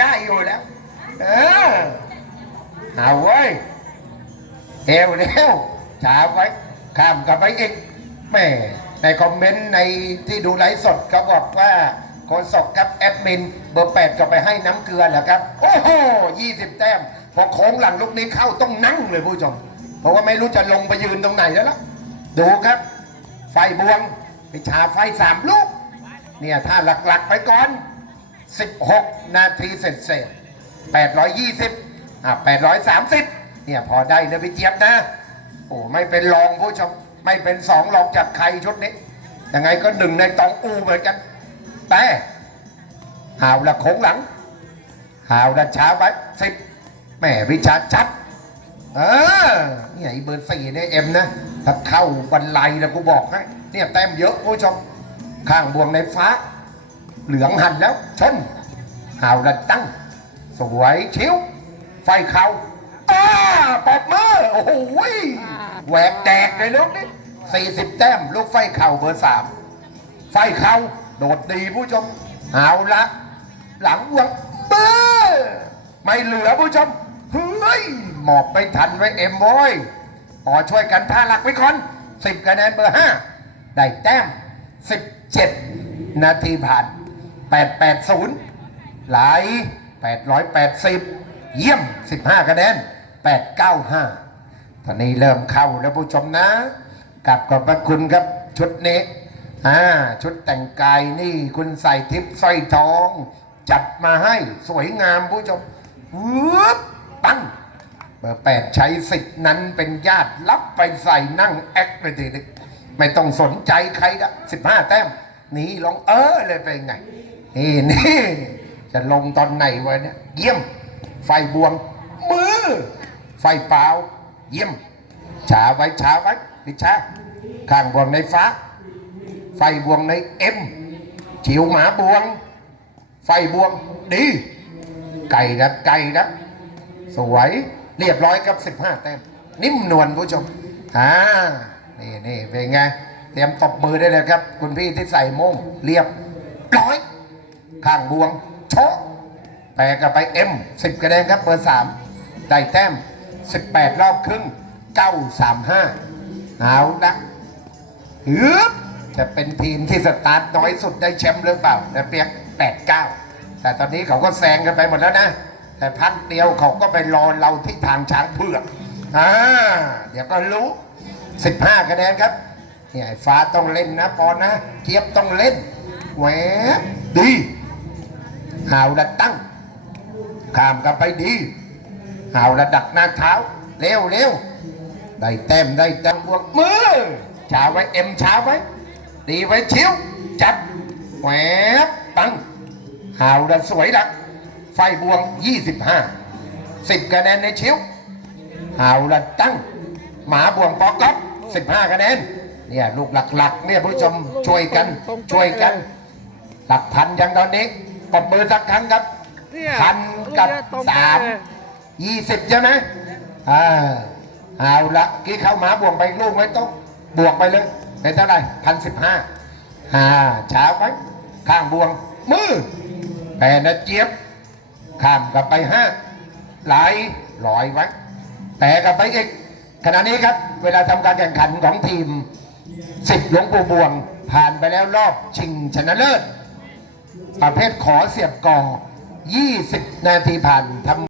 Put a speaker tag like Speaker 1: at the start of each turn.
Speaker 1: ได้อยู่แล้ว เออเอาไว้เอวเร็วช้าไว้ข้ามกลับไปอีกแม่ในคอมเมนต์ในที่ดูไลฟ์สดเขาบอกว่าโคศกครับแอดมิน เบอร์แปดก็ไปให้น้ำเกลือเหรอครับ โอ้โหยี่สิบแต้ม พอโค้งหลังลูกนี้เข้าต้องนั่งเลยผู้ชม เพราะว่าไม่รู้จะลงไปยืนตรงไหนแล้วล่ะ ดูครับ ไฟบวง ไปชาไฟสามลูก เนี่ยถ้าหลักๆไปก่อน 16 นาทีเสร็จเสร็จ820อะ830 เนี่ยพอได้นะพี่เจี๊ยบนะ โอ้ไม่เป็นรองผู้ชมไม่เป็นสองรองจากใครชุดนี้ ยังไงก็หนึ่งในตองอูเหมือนกัน แต่หาวละโค้งหลังหาวละช้าไว้สิบแหม่วิชาจัดเออเนี่ยไอเบอร์สี่เนี่ยเอ็มนะ ถ้าเข้าบันไลแล้วกูบอกให้เนี่ยแต้มเยอะผู้ชม ข้างบวงในฟ้า เหลืองหันแล้วชนหาวดันตั้ง สวยชิวไฟเขาอ้าปอบมือโอ้โหยแหวกแดกเลยลูกนี่สี่สิบแต้มลูกไฟเข่าเบอร์สามไฟเขาโดดดีผู้ชมเอาละหลังวงเบอร์ไม่เหลือผู้ชมเฮ้ยหมอบไม่ทันไว้เอ็มโอยพอช่วยกันท่าหลักไว้คนสิบคะแนนเบอร์ห้าได้แต้มสิบเจ็ดนาทีผ่าน แปดแปดศูนย์ไหลแปดร้อยแปดสิบเยี่ยมสิบห้าคะแนนแปดเก้าห้าตอนนี้เริ่มเข้าแล้วผู้ชมนะกลับขอบพระคุณครับชุดนี้อ่าชุดแต่งกายนี่คุณใส่ทิพย์สร้อยทอง จัดมาให้สวยงามผู้ชมวืบปังเบอร์แปดใช้สิทธิ์นั้นเป็นญาติรับไปใส่นั่งแอคเลยทีนี้ไม่ต้องสนใจใครละสิบห้าแต้มหนีลงเออเลยไปไง นี่นี่จะลงตอนไหนวะเนี่ย เยี่ยม ไฟบวง มือ ไฟเปล่า เยี่ยมชาไว้ชาไว้พิช้าข้างบวงในฟ้า ไฟบวงในเอ็มจิ๋วหมาบวง ไฟบวงดี ไก่นะไก่นะสวยเรียบร้อยกับ15แต้มนิ่มนวลผู้ชมอ่านี่นี่เป็นไง เตรียมตบมือได้เลยครับ คุณพี่ที่ใส่มงเรียบร้อย ข้างบวงโชะแปลกันไปเอ็มสิบคะแนนครับเบอร์สามได้แต้ม18รอบครึ่ง935เอาละฮึบจะเป็นทีมที่สตาร์ทน้อยสุดได้แชมป์หรือเปล่าแต่เปียก8-9แต่ตอนนี้เขาก็แซงกันไปหมดแล้วนะ แต่พักเดียวเขาก็ไปรอเราที่ทางช้างเผือกอ่าเดี๋ยวก็รู้ 15คะแนนครับเนี่ยฟ้าต้องเล่นนะปอนนะเกียบต้องเล่นแหวดี หาวดัดตั้งข้ามกันไปดีหาวระดักหน้าเท้าเร็วเร็วได้แต้มได้แต้มบวกมือช้าไว้เอ็มช้าไว้ดีไว้เชิวจับแหวบตั้งหาวระสวยดัก ไฟบวง 25 10คะแนนในเชิวหาวระตั้ง หมาบวงปอกก๊อฟ15คะแนนเนี่ยลูกหลักๆเนี่ยผู้ชมช่วยกันช่วยกัน หลักพันย่างตอนนี้ ปรบมือสักครั้งครับ
Speaker 2: เนี่ย
Speaker 1: พันกับ
Speaker 2: เนี่ยตรง
Speaker 1: สาม
Speaker 2: เลย
Speaker 1: ยี่สิบใช่ไหมอ่าเอาละกี้เข้ามาบวกไปอีกลูกไม่ต้องบวกไปเลย เป็นเท่าไหร่พันสิบห้าอ่าช้าไปข้างบวง มือแปรนะเจี๊ยบ ข้ามกลับไปห้าไหลลอยไว้ แต่กลับไปอีกขณะนี้ครับ เวลาทำการแข่งขันของทีมสิบหลวงปู่บวง ผ่านไปแล้วรอบชิงชนะเลิศ ประเภทขอเสียบก่อ 20 นาทีผ่านทำ